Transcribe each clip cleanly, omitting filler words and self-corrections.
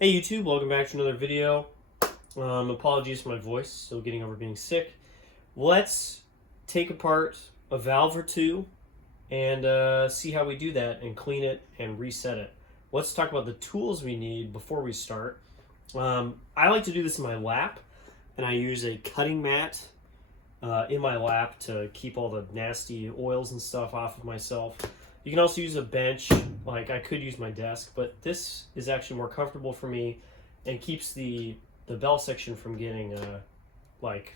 Hey YouTube, welcome back to another video. Apologies for my voice, still getting over being sick. Let's take apart a valve or two and see how we do that and clean it and reset it. Let's talk about the tools we need before we start. I like to do this in my lap, and I use a cutting mat in my lap to keep all the nasty oils and stuff off of myself. You can also use a bench, like I could use my desk, but this is actually more comfortable for me and keeps the bell section from getting like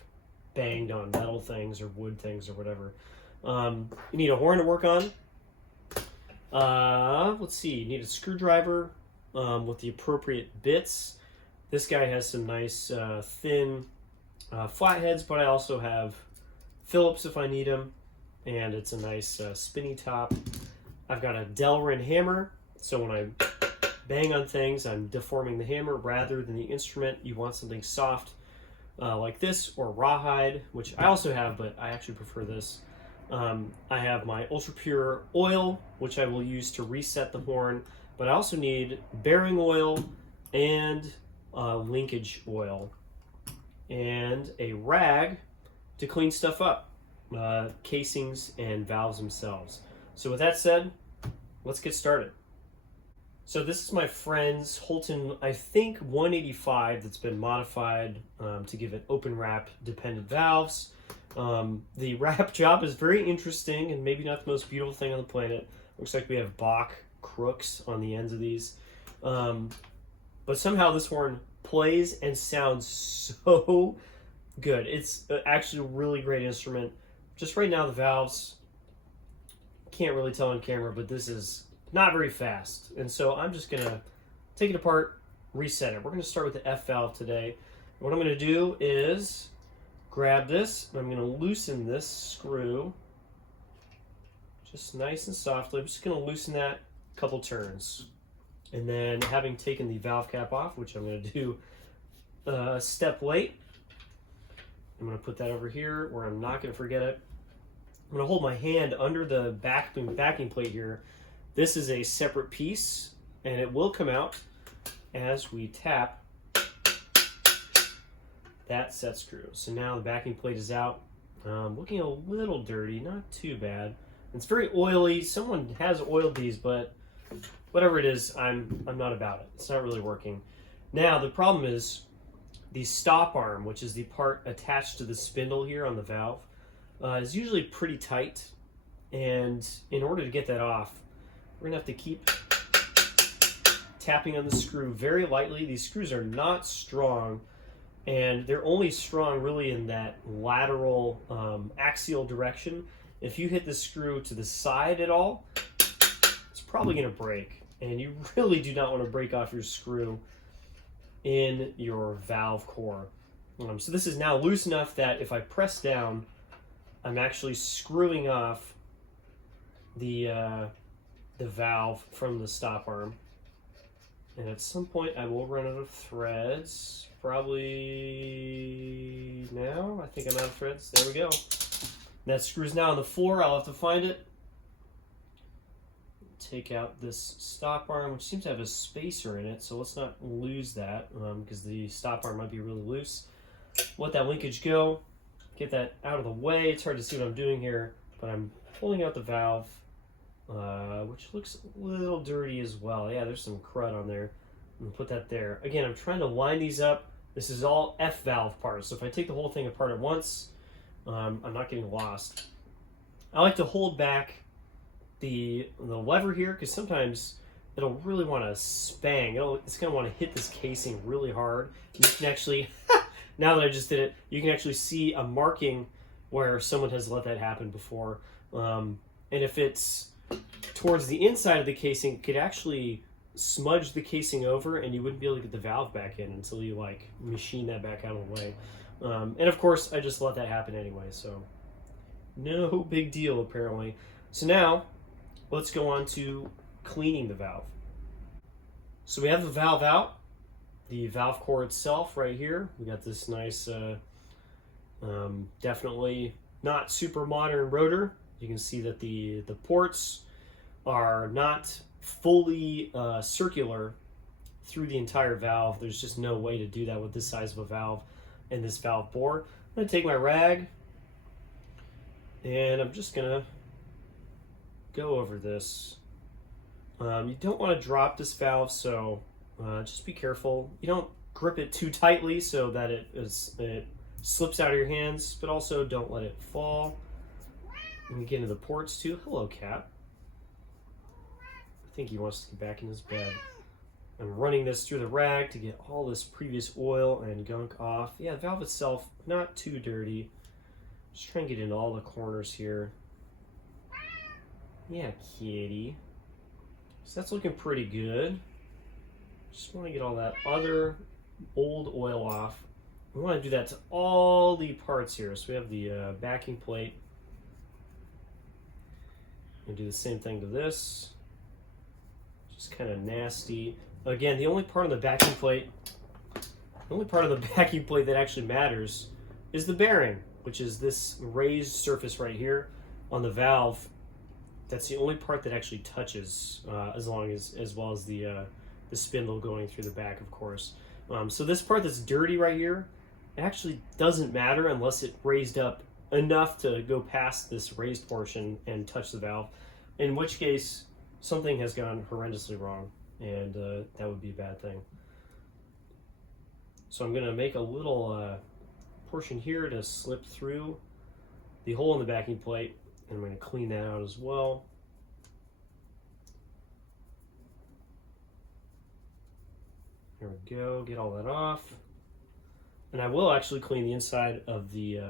banged on metal things or wood things or whatever. You need a horn to work on. Let's see, you need a screwdriver with the appropriate bits. This guy has some nice thin flatheads, but I also have Phillips if I need them, and it's a nice spinny top. I've got a Delrin hammer, so when I bang on things, I'm deforming the hammer rather than the instrument. You want something soft like this, or rawhide, which I also have, but I actually prefer this. I have my ultra pure oil, which I will use to reset the horn, but I also need bearing oil and linkage oil and a rag to clean stuff up, casings and valves themselves. So with that said, let's get started. So this is my friend's Holton, I think 185, that's been modified to give it open wrap dependent valves. The wrap job is very interesting and maybe not the most beautiful thing on the planet. Looks like we have Bach crooks on the ends of these. But somehow this horn plays and sounds so good. It's actually a really great instrument. Just right now the valves, can't really tell on camera, but this is not very fast. And so I'm just gonna take it apart, reset it. We're gonna start with the F valve today. What I'm gonna do is grab this, and I'm gonna loosen this screw just nice and softly. I'm just gonna loosen that a couple turns. And then having taken the valve cap off, which I'm gonna do a step late, I'm gonna put that over here where I'm not gonna forget it. I'm going to hold my hand under the backing plate here. This is a separate piece, and it will come out as we tap that set screw. So now the backing plate is out. Looking a little dirty, not too bad. It's very oily. Someone has oiled these, but whatever it is, I'm not about it. It's not really working. Now the problem is the stop arm, which is the part attached to the spindle here on the valve. Is usually pretty tight, and in order to get that off, we're gonna have to keep tapping on the screw very lightly. These screws are not strong, and they're only strong really in that lateral axial direction. If you hit the screw to the side at all, it's probably gonna break, and you really do not want to break off your screw in your valve core. So this is now loose enough that if I press down, I'm actually screwing off the valve from the stop arm. And at some point I will run out of threads. Probably now. I think I'm out of threads. There we go. That screw's now on the floor. I'll have to find it. Take out this stop arm, which seems to have a spacer in it, so let's not lose that because the stop arm might be really loose. Let that linkage go. Get that out of the way. It's hard to see what I'm doing here, but I'm pulling out the valve, which looks a little dirty as well. Yeah, there's some crud on there. I'm gonna put that there. Again, I'm trying to line these up. This is all F valve parts, so if I take the whole thing apart at once, I'm not getting lost. I like to hold back the lever here because sometimes it'll really want to spang. It's going to want to hit this casing really hard. And you can actually... Now that I just did it, you can actually see a marking where someone has let that happen before. And if it's towards the inside of the casing, it could actually smudge the casing over, and you wouldn't be able to get the valve back in until you like machine that back out of the way. And of course, I just let that happen anyway, so no big deal apparently. So now, let's go on to cleaning the valve. So we have the valve out. The valve core itself right here, we got this nice, definitely not super modern rotor. You can see that the ports are not fully circular through the entire valve. There's just no way to do that with this size of a valve and this valve bore. I'm going to take my rag and I'm just going to go over this. You don't want to drop this valve, so just be careful. You don't grip it too tightly so that it slips out of your hands, but also don't let it fall. And we get into the ports too. Hello, cat. I think he wants to get back in his bed. I'm running this through the rag to get all this previous oil and gunk off. Yeah, the valve itself, not too dirty. Just trying to get into all the corners here. Yeah, kitty. So that's looking pretty good. Just want to get all that other old oil off. We want to do that to all the parts here. So we have the backing plate. And do the same thing to this. Just kind of nasty. Again, the only part of the backing plate that actually matters is the bearing, which is this raised surface right here on the valve. That's the only part that actually touches, as well as the spindle going through the back, of course. So this part that's dirty right here, it actually doesn't matter unless it raised up enough to go past this raised portion and touch the valve, in which case something has gone horrendously wrong, and that would be a bad thing. So I'm going to make a little portion here to slip through the hole in the backing plate, and I'm going to clean that out as well. There we go, get all that off. And I will actually clean the inside of the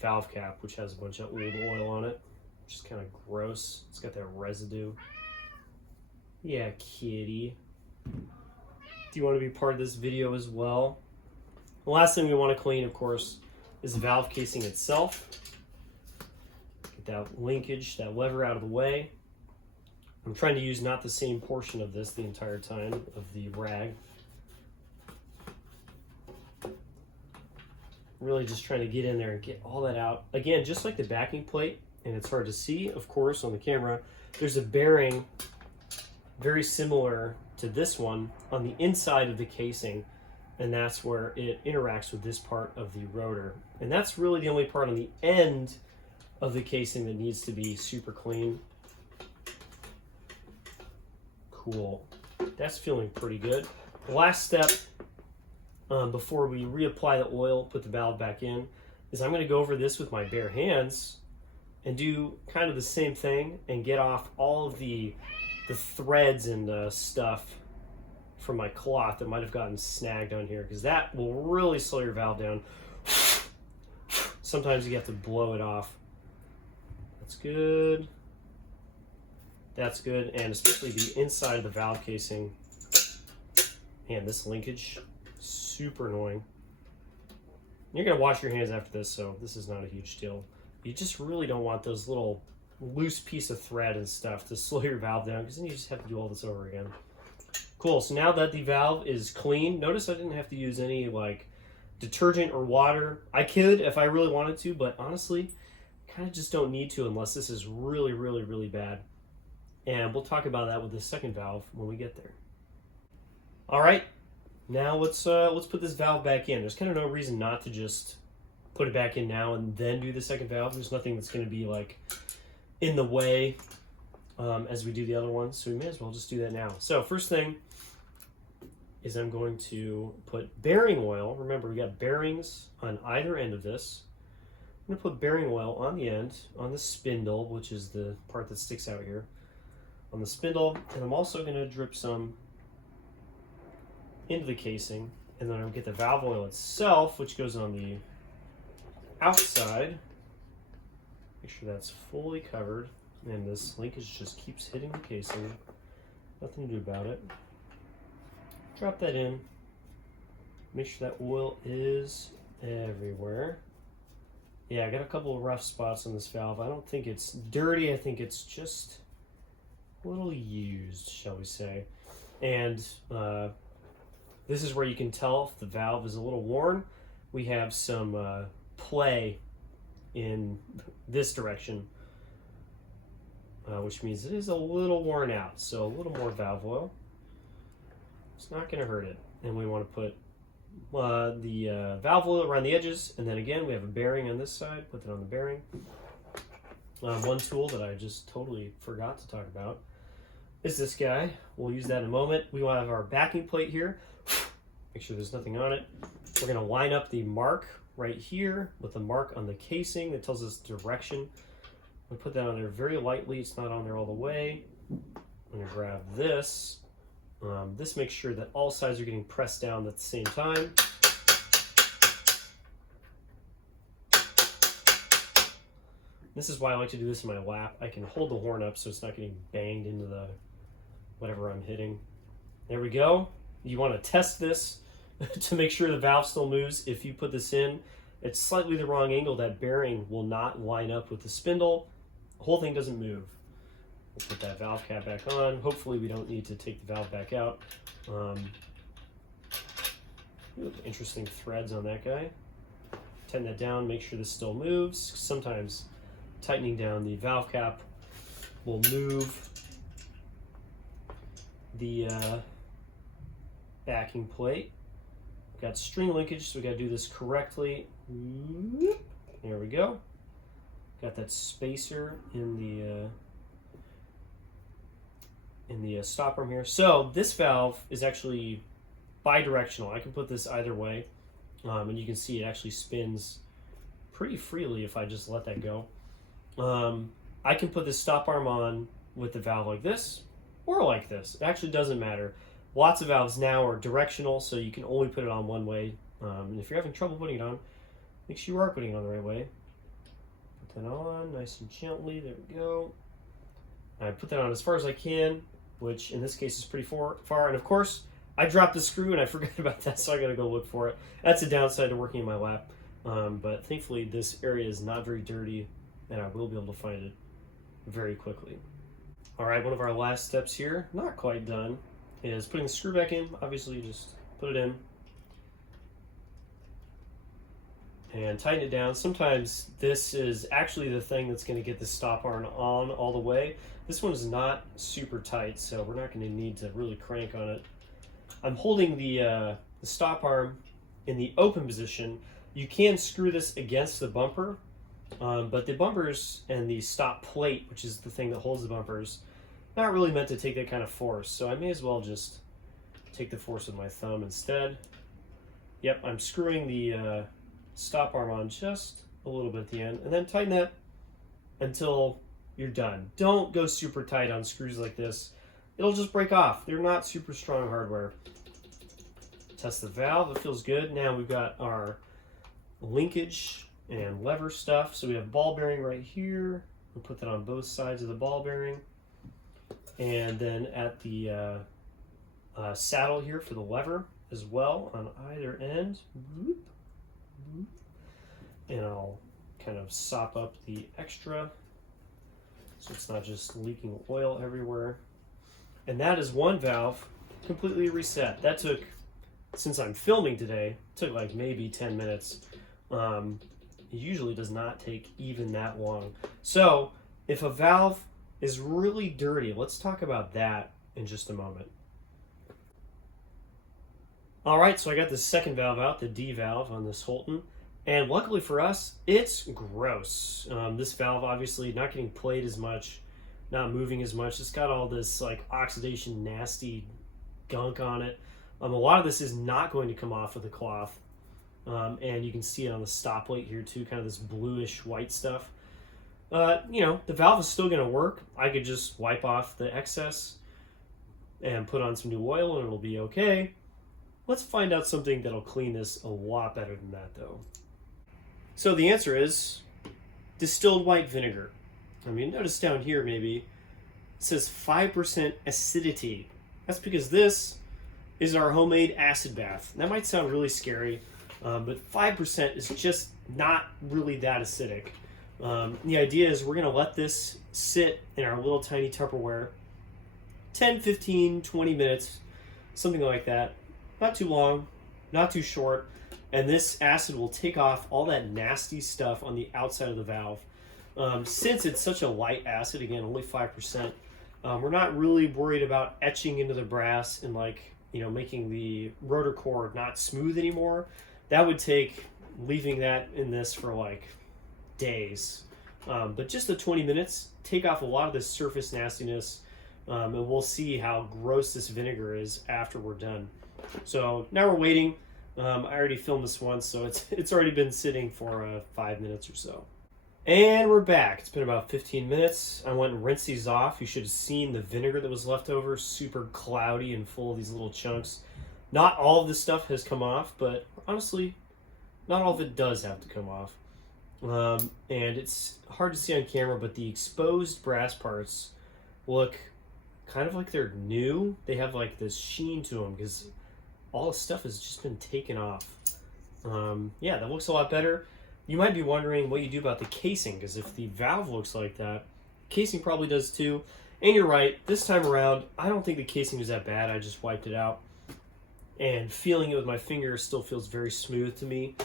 valve cap, which has a bunch of old oil on it, which is kind of gross. It's got that residue. Yeah, kitty. Do you want to be part of this video as well? The last thing we want to clean, of course, is the valve casing itself. Get that linkage, that lever out of the way. I'm trying to use not the same portion of this the entire time, of the rag. Really just trying to get in there and get all that out. Again, just like the backing plate, and it's hard to see, of course, on the camera, there's a bearing very similar to this one on the inside of the casing, and that's where it interacts with this part of the rotor. And that's really the only part on the end of the casing that needs to be super clean. Cool. That's feeling pretty good. The last step before we reapply the oil, put the valve back in, is I'm going to go over this with my bare hands and do kind of the same thing and get off all of the threads and stuff from my cloth that might have gotten snagged on here, because that will really slow your valve down. Sometimes you have to blow it off. That's good. That's good, and especially the inside of the valve casing. Man, this linkage, super annoying. You're gonna wash your hands after this, so this is not a huge deal. You just really don't want those little loose piece of thread and stuff to slow your valve down, because then you just have to do all this over again. Cool, so now that the valve is clean, notice I didn't have to use any like detergent or water. I could if I really wanted to, but honestly, kind of just don't need to unless this is really, really, really bad. And we'll talk about that with the second valve when we get there. All right, now let's put this valve back in. There's kind of no reason not to just put it back in now and then do the second valve. There's nothing that's going to be like in the way as we do the other ones, so we may as well just do that now. So first thing is I'm going to put bearing oil. Remember, we got bearings on either end of this. I'm going to put bearing oil on the end, on the spindle, which is the part that sticks out here, on the spindle, and I'm also going to drip some into the casing, and then I'll get the valve oil itself, which goes on the outside. Make sure that's fully covered, and this linkage just keeps hitting the casing. Nothing to do about it. Drop that in. Make sure that oil is everywhere. Yeah, I got a couple of rough spots on this valve. I don't think it's dirty. I think it's just a little used, shall we say. And this is where you can tell if the valve is a little worn. We have some play in this direction, which means it is a little worn out. So a little more valve oil. It's not going to hurt it. And we want to put the valve oil around the edges, and then again we have a bearing on this side. Put that on the bearing. One tool that I just totally forgot to talk about is this guy. We'll use that in a moment. We will have our backing plate here. Make sure there's nothing on it. We're going to line up the mark right here with the mark on the casing that tells us direction. We put that on there very lightly. It's not on there all the way. I'm going to grab this. This makes sure that all sides are getting pressed down at the same time. This is why I like to do this in my lap. I can hold the horn up so it's not getting banged into the whatever I'm hitting. There we go. You want to test this to make sure the valve still moves. If you put this in, it's slightly the wrong angle. That bearing will not line up with the spindle. The whole thing doesn't move. We'll put that valve cap back on. Hopefully we don't need to take the valve back out. Interesting threads on that guy. Tighten that down, make sure this still moves. Sometimes tightening down the valve cap will move the backing plate. We've got string linkage, so we got to do this correctly. There we go. Got that spacer in the stop arm here. So this valve is actually bi-directional. I can put this either way, and you can see it actually spins pretty freely if I just let that go. I can put this stop arm on with the valve like this or like this. It actually doesn't matter. Lots of valves now are directional, so you can only put it on one way. And if you're having trouble putting it on, make sure you are putting it on the right way. Put that on nice and gently. There we go. I put that on as far as I can, which in this case is pretty far. And of course, I dropped the screw and I forgot about that, so I gotta go look for it. That's a downside to working in my lap. But thankfully this area is not very dirty and I will be able to find it very quickly. All right, one of our last steps here, not quite done, is putting the screw back in. Obviously, you just put it in and tighten it down. Sometimes this is actually the thing that's gonna get the stop arm on all the way. This one is not super tight, so we're not gonna need to really crank on it. I'm holding the stop arm in the open position. You can screw this against the bumper, but the bumpers and the stop plate, which is the thing that holds the bumpers, not really meant to take that kind of force. So I may as well just take the force with my thumb instead. Yep, I'm screwing the stop arm on just a little bit at the end, and then tighten that until you're done. Don't go super tight on screws like this. It'll just break off. They're not super strong hardware. Test the valve, it feels good. Now we've got our linkage and lever stuff. So we have ball bearing right here. We'll put that on both sides of the ball bearing. And then at the saddle here for the lever as well on either end. And I'll kind of sop up the extra so it's not just leaking oil everywhere. And that is one valve completely reset. That took, since I'm filming today, took like maybe 10 minutes. It usually does not take even that long. So if a valve is really dirty, let's talk about that in just a moment. All right, so I got the second valve out, the D valve on this Holton. And luckily for us, it's gross. This valve obviously not getting played as much, not moving as much. It's got all this like oxidation, nasty gunk on it. A lot of this is not going to come off with the cloth. And you can see it on the stop plate here too, kind of this bluish white stuff. You know, the valve is still going to work. I could just wipe off the excess and put on some new oil and it'll be okay. Let's find out something that'll clean this a lot better than that though. So the answer is distilled white vinegar. I mean, notice down here maybe it says 5% acidity. That's because this is our homemade acid bath. That might sound really scary, but 5% is just not really that acidic. The idea is we're gonna let this sit in our little tiny Tupperware 10, 15, 20 minutes, something like that. Not too long, not too short. And this acid will take off all that nasty stuff on the outside of the valve. Since it's such a light acid, again, only 5%, we're not really worried about etching into the brass and like making the rotor core not smooth anymore. That would take leaving that in this for like days. But just the 20 minutes, take off a lot of this surface nastiness, and we'll see how gross this vinegar is after we're done. So now we're waiting. I already filmed this once, so it's already been sitting for 5 minutes or so. And we're back. It's been about 15 minutes. I went and rinsed these off. You should have seen the vinegar that was left over, super cloudy and full of these little chunks. Not all of this stuff has come off, but honestly, not all of it does have to come off. And it's hard to see on camera, but the exposed brass parts look kind of like they're new. They have like this sheen to them because all the stuff has just been taken off. Yeah, that looks a lot better. You might be wondering what you do about the casing, because if the valve looks like that, casing probably does too. And you're right, this time around, I don't think the casing was that bad. I just wiped it out. And feeling it with my finger still feels very smooth to me.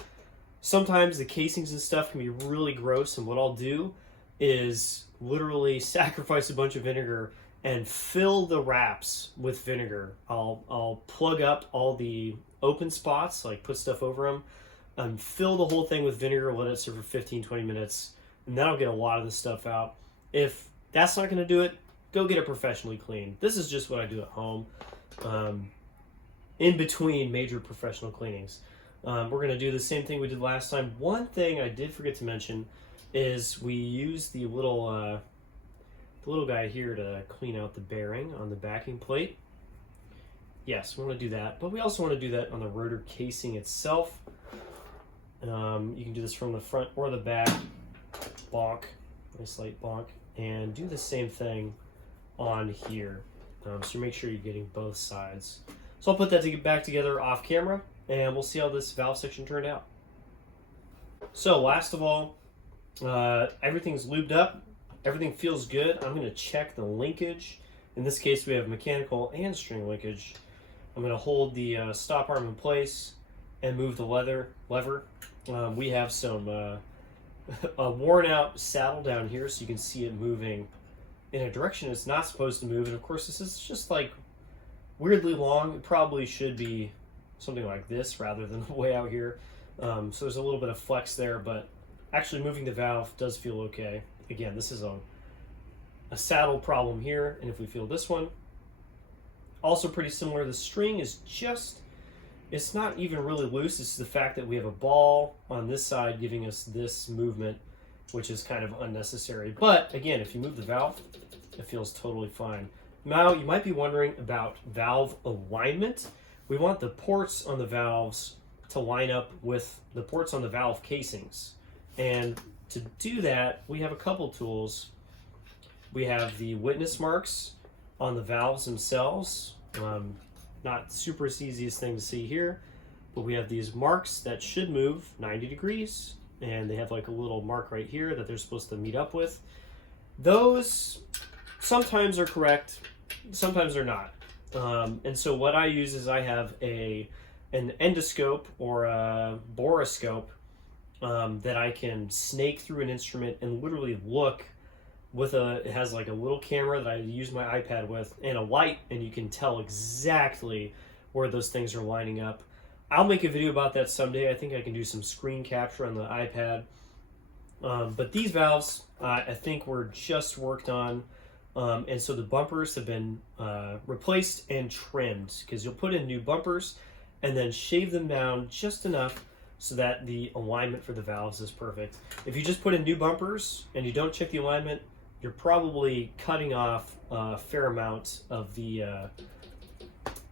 Sometimes the casings and stuff can be really gross, and what I'll do is literally sacrifice a bunch of vinegar and fill the wraps with vinegar. I'll plug up all the open spots, like put stuff over them, and fill the whole thing with vinegar, let it sit for 15-20 minutes, and that'll get a lot of the stuff out. If that's not going to do it, go get it professionally cleaned. This is just what I do at home, in between major professional cleanings. We're going to do the same thing we did last time. One thing I did forget to mention is we use the little guy here to clean out the bearing on the backing plate. Yes, we want to do that, but we also want to do that on the rotor casing itself. You can do this from the front or the back. Bonk, nice light bonk, and do the same thing on here. So make sure you're getting both sides. So I'll put that back together off camera, and we'll see how this valve section turned out. So last of all, everything's lubed up. Everything feels good. I'm going to check the linkage. In this case, we have mechanical and string linkage. I'm going to hold the stop arm in place and move the lever. We have some a worn out saddle down here, so you can see it moving in a direction it's not supposed to move. And of course, this is just like weirdly long. It probably should be something like this rather than way out here. So there's a little bit of flex there, but actually moving the valve does feel okay. Again, this is a saddle problem here, and if we feel this one, also pretty similar. The string is just, it's not even really loose. It's the fact that we have a ball on this side giving us this movement, which is kind of unnecessary. But again, if you move the valve, it feels totally fine. Now, you might be wondering about valve alignment. We want the ports on the valves to line up with the ports on the valve casings. And to do that, we have a couple tools. We have the witness marks on the valves themselves. Not super easiest thing to see here, but we have these marks that should move 90 degrees, and they have like a little mark right here that they're supposed to meet up with. Those sometimes are correct, sometimes they're not. And so what I use is I have an endoscope or a boroscope that I can snake through an instrument and literally look with it has like a little camera that I use my iPad with and a light, and you can tell exactly where those things are lining up. I'll make a video about that someday. I think I can do some screen capture on the iPad. But these valves, I think were just worked on. And so the bumpers have been replaced and trimmed, because you'll put in new bumpers and then shave them down just enough so that the alignment for the valves is perfect. If you just put in new bumpers and you don't check the alignment, you're probably cutting off a fair amount of the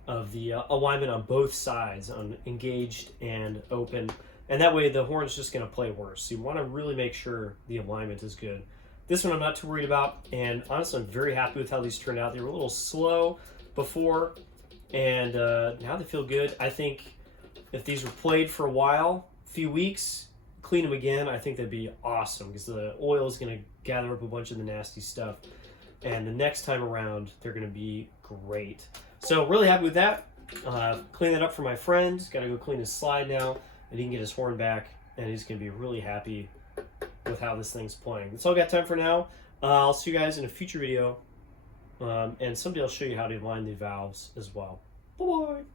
alignment on both sides, on engaged and open, and that way the horn's just going to play worse. So you want to really make sure the alignment is good. This one I'm not too worried about, and honestly I'm very happy with how these turned out. They were a little slow before, and now they feel good. I think if these were played for a while, a few weeks, clean them again, I think that'd be awesome, because the oil is going to gather up a bunch of the nasty stuff, and the next time around they're going to be great. So really happy with that. Clean that up for my friend. Got to go clean his slide now, and he can get his horn back, and he's going to be really happy with how this thing's playing. That's all I got time for now. I'll see you guys in a future video, and someday I'll show you how to align the valves as well. Bye-bye.